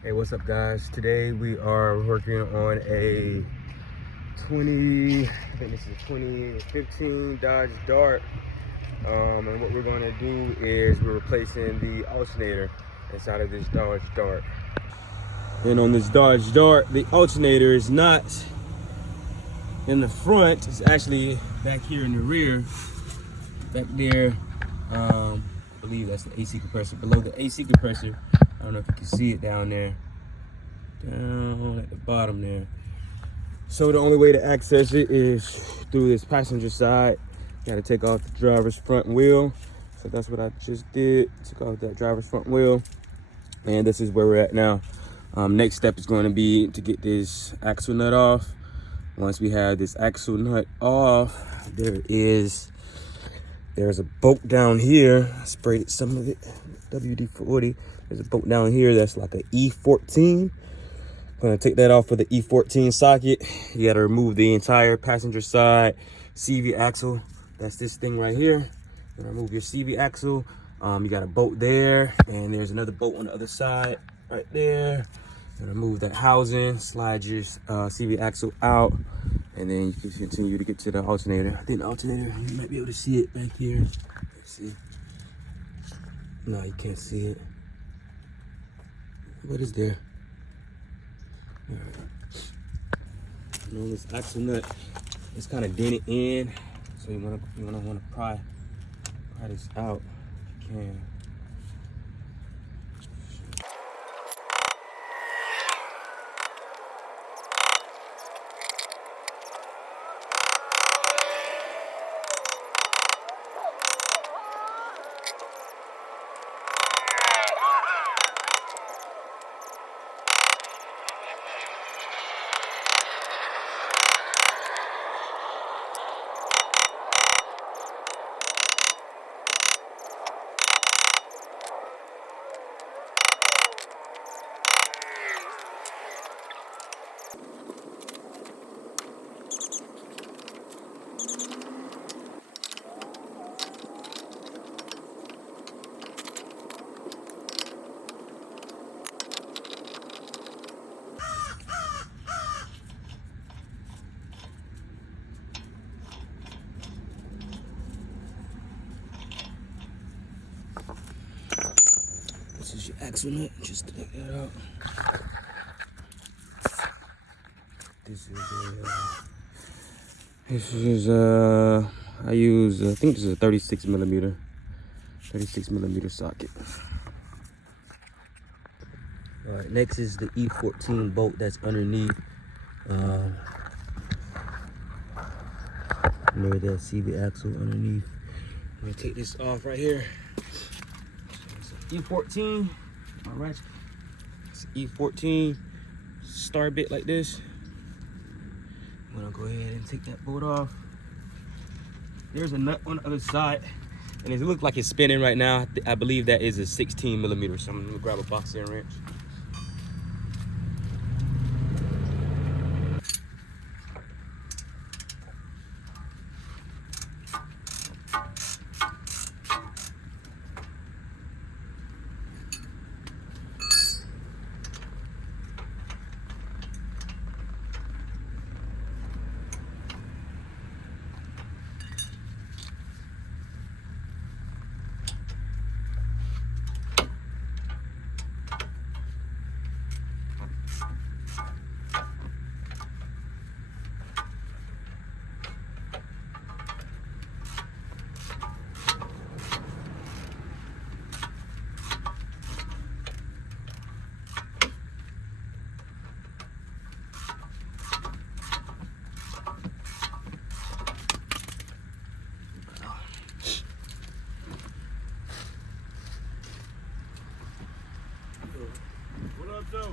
Hey, what's up, guys? Today we are working on a 2015 Dodge Dart. And what we're going to do is we're replacing the alternator inside of this Dodge Dart. And on this Dodge Dart, the alternator is not in the front. It's actually back here in the rear. Back there, I believe that's the AC compressor. Below the AC compressor, I don't know if you can see it down there. Down at the bottom there. So the only way to access it is through this passenger side. Got to take off the driver's front wheel. So that's what I just did. Took off that driver's front wheel. And this is where we're at now. Next step is going to be to get this axle nut off. Once we have this axle nut off, there's a bolt down here. I sprayed some of it, WD-40. There's a bolt down here that's like an E14. I'm gonna take that off for the E14 socket. You gotta remove the entire passenger side CV axle. That's this thing right here. You gotta remove your CV axle. You got a bolt there, and there's another bolt on the other side right there. You gotta remove that housing, slide your CV axle out, and then you can continue to get to the alternator. I think the alternator, you might be able to see it back here. Let's see. No, you can't see it. What is there? And on this axle nut, it's kind of dented in, so you want to pry this out if you can. This is your axle nut, just take that out. I use, I think this is a 36 millimeter socket. All right, next is the E14 bolt that's underneath, near that CV axle underneath. I'm gonna take this off right here. E14, all right, it's E14 star bit like this. I'm gonna go ahead and take that bolt off. There's a nut on the other side, and it looks like it's spinning right now. I believe that is a 16 millimeter, so I'm gonna grab a box and wrench.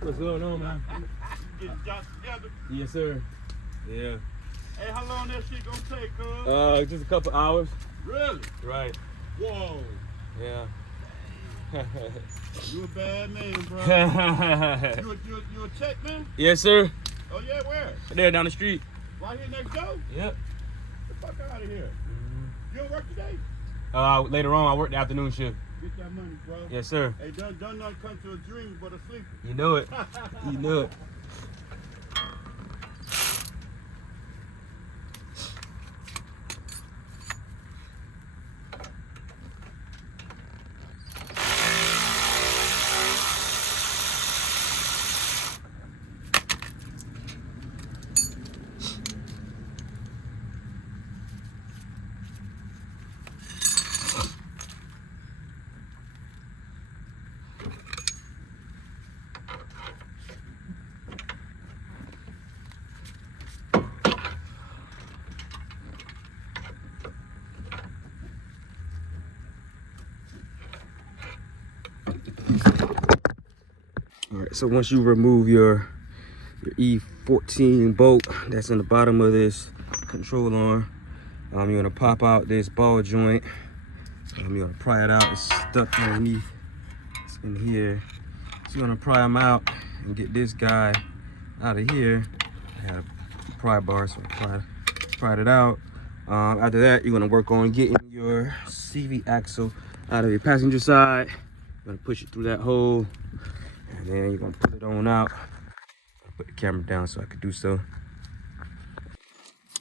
What's going on, man? Getting jobs together. Yes, sir. Yeah. Hey, how long that shit gonna take, cuz? Just a couple hours. Really? Right. Whoa. Yeah. You a bad man, bro. you a check man? Yes, sir. Oh yeah, where? There, down the street. Right here next door? Yep. Get the fuck out of here. You don't work today? Later on, I work the afternoon shift. Get that money, bro. Yes, sir. Hey, don't not come to a dream but a sleep. You know it. You know it. All right, so once you remove your E14 bolt that's in the bottom of this control arm, you're gonna pop out this ball joint. You're gonna pry it out. It's stuck underneath. It's in here. So you're gonna pry them out and get this guy out of here. I had a pry bar, so I pried it out. After that, you're gonna work on getting your CV axle out of your passenger side. You're gonna push it through that hole, and then you're gonna pull it on out. Put the camera down so I could do so.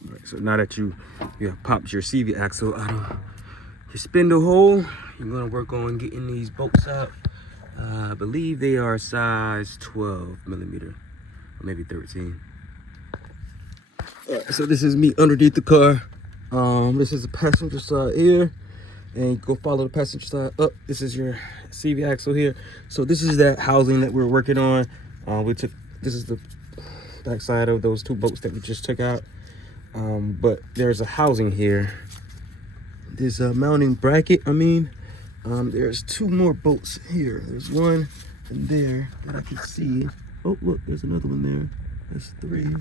All right, so now that you have popped your CV axle out of your spindle hole, you're gonna work on getting these bolts out. I believe they are size 12 millimeter, or maybe 13. All right, so this is me underneath the car. This is the passenger side here, and you go follow the passenger side up. This is your CV axle here. So this is that housing that we're working on. This is the back side of those two bolts that we just took out. But there's a housing here. There's a mounting bracket. There's two more bolts here. There's one in there that I can see. Oh, look, there's another one there. That's 3.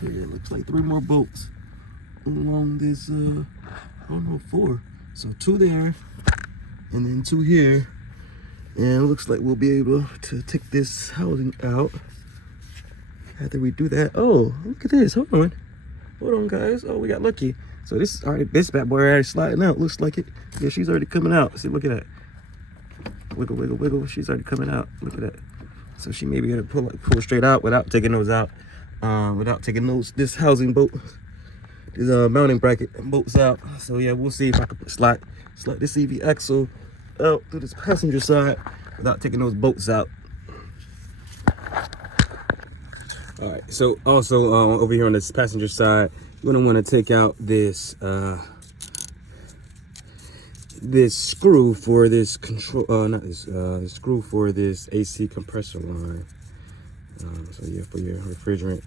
So yeah, it looks like 3 more bolts along this, I don't know, 4. So 2 there, and then 2 here. And it looks like we'll be able to take this housing out after we do that. Oh, look at this. Hold on, guys. Oh, we got lucky. So this bad boy already sliding out. Looks like it. Yeah, she's already coming out. See, look at that. Wiggle, wiggle, wiggle. She's already coming out. Look at that. So she may be able to pull straight out without taking those out. This housing bolt, this mounting bracket bolts out. So yeah, we'll see if I can slide this CV axle out to this passenger side without taking those bolts out. All right, so also over here on this passenger side, you're gonna want to take out this this screw for this control, screw for this AC compressor line. So yeah, for your refrigerant,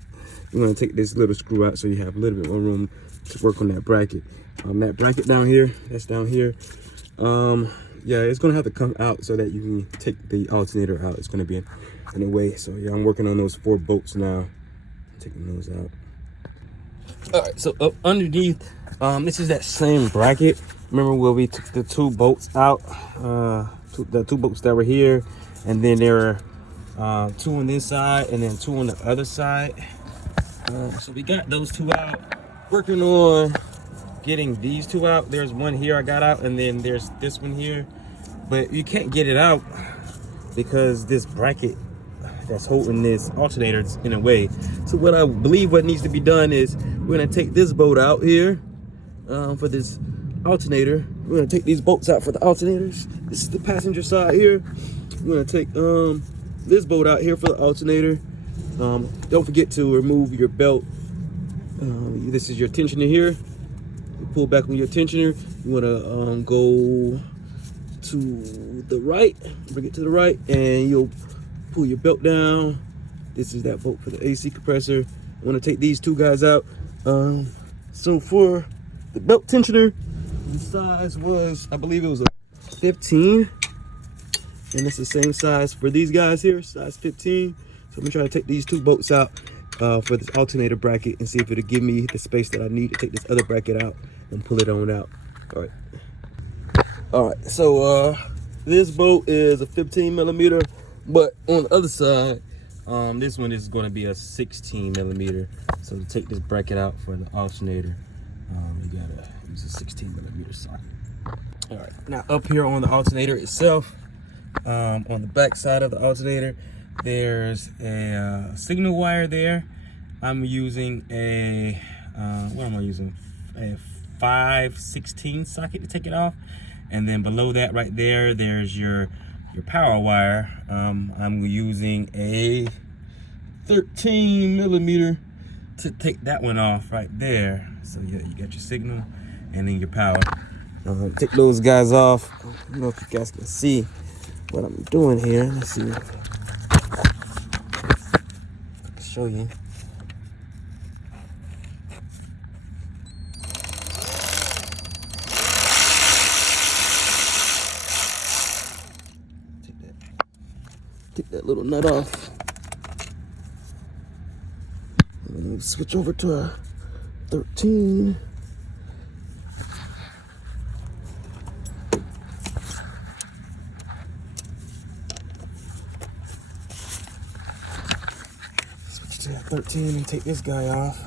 you want to take this little screw out so you have a little bit more room to work on that bracket. That bracket down here, that's down here. Yeah, it's gonna have to come out so that you can take the alternator out. It's gonna be in the way. So yeah, I'm working on those 4 bolts now, taking those out. All right, so up underneath, this is that same bracket. Remember where we took the 2 bolts out, the 2 bolts that were here, and then there are 2 on this side and then 2 on the other side. So we got those 2 out. Working on getting these 2 out. There's one here I got out, and then there's this one here, but you can't get it out because this bracket that's holding this alternator is in a way. So what I believe what needs to be done is we're gonna take this bolt out here for this alternator. We're gonna take these bolts out for the alternators. This is the passenger side here. We're gonna take this bolt out here for the alternator. Don't forget to remove your belt. This is your tensioner here. You pull back on your tensioner. You wanna go to the right, bring it to the right, and you'll pull your belt down. This is that bolt for the AC compressor. I want to take these 2 guys out. So for the belt tensioner, the size was, I believe it was a 15, and it's the same size for these guys here, size 15. So I'm gonna try to take these 2 bolts out for this alternator bracket and see if it'll give me the space that I need to take this other bracket out and pull it on out. All right, so this bolt is a 15 millimeter, but on the other side, this one is going to be a 16 millimeter. So to take this bracket out for the alternator, you gotta use a 16 millimeter socket. All right, now up here on the alternator itself, on the back side of the alternator, there's a signal wire there. I'm using a, what am I using? A 5/16 socket to take it off. And then below that right there, there's your power wire. I'm using a 13mm to take that one off right there. So yeah, you got your signal and then your power. Take those guys off. I don't know if you guys can see what I'm doing here. Let's see. I'll show you. Take that little nut off. And then we'll switch over to a 13. Switch to that 13 and take this guy off.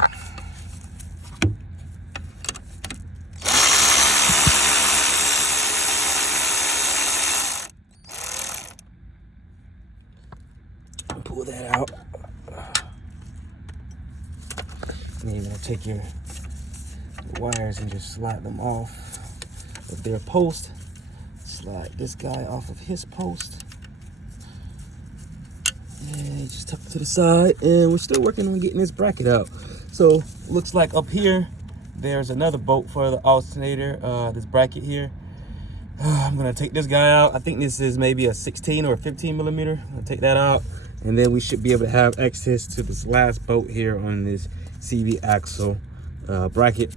Pull that out. And you're gonna take your wires and just slide them off of their post. Slide this guy off of his post. And just tuck it to the side. And we're still working on getting this bracket out. So looks like up here, there's another bolt for the alternator, this bracket here. I'm gonna take this guy out. I think this is maybe a 16 or a 15mm. I'll take that out. And then we should be able to have access to this last bolt here on this CV axle bracket.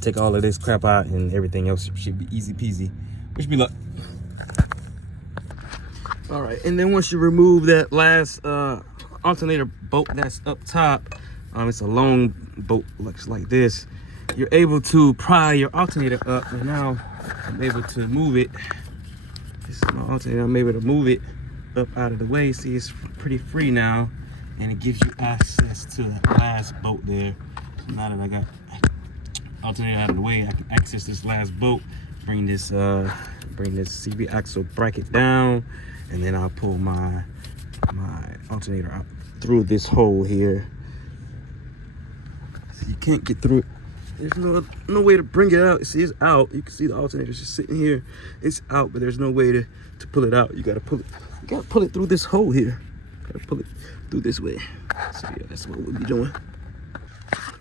Take all of this crap out and everything else should be easy peasy. Wish me luck. All right, and then once you remove that last alternator bolt that's up top, it's a long bolt, looks like this. You're able to pry your alternator up, and now I'm able to move it. This is my alternator. I'm able to move it up out of the way. See, it's pretty free now, and it gives you access to the last bolt there. So now that I got alternator out of the way, I can access this last bolt, bring this CV axle bracket down, and then I'll pull my alternator out through this hole here. So you can't get through it. There's no way to bring it out. See, it's out. You can see the alternator just sitting here. It's out, but there's no way to pull it out. You gotta pull it. You gotta pull it through this hole here. Gotta pull it through this way. So yeah, that's what we'll be doing.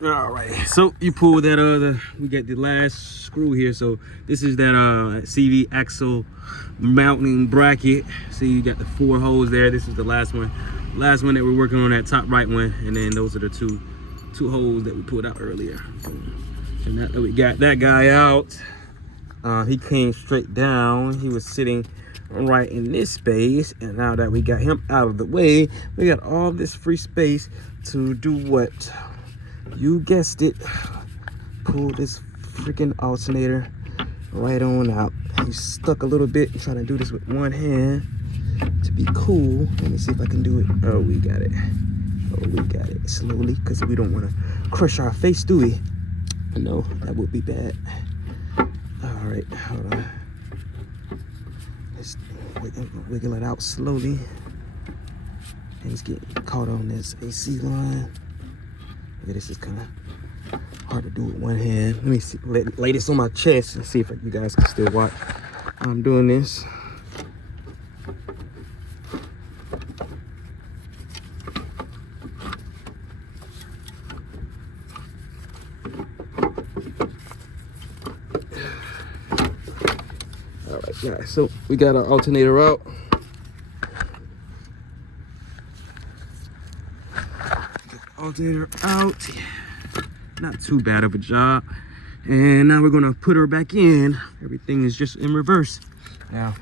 All right. So you pull that we got the last screw here. So this is that CV axle mounting bracket. See, you got the 4 holes there. This is the last one. Last one that we're working on, that top right one, and then those are the two holes that we pulled out earlier. And now that we got that guy out, he came straight down. He was sitting right in this space, and now that we got him out of the way, we got all this free space to do what? You guessed it. Pull this freaking alternator right on out. He's stuck a little bit. I'm trying to do this with one hand to be cool. Let me see if I can do it. Oh, we got it. Oh, we got it. Slowly, because we don't want to crush our face, do we? No, that would be bad. All right, hold on. Let's wiggle it out slowly. And it's getting caught on this AC line. Okay, this is kind of hard to do with one hand. Let me see, lay this on my chest and see if you guys can still watch. I'm doing this. All right, guys, so we got our alternator out. Alternator out. Not too bad of a job. And now we're gonna put her back in. Everything is just in reverse. Now,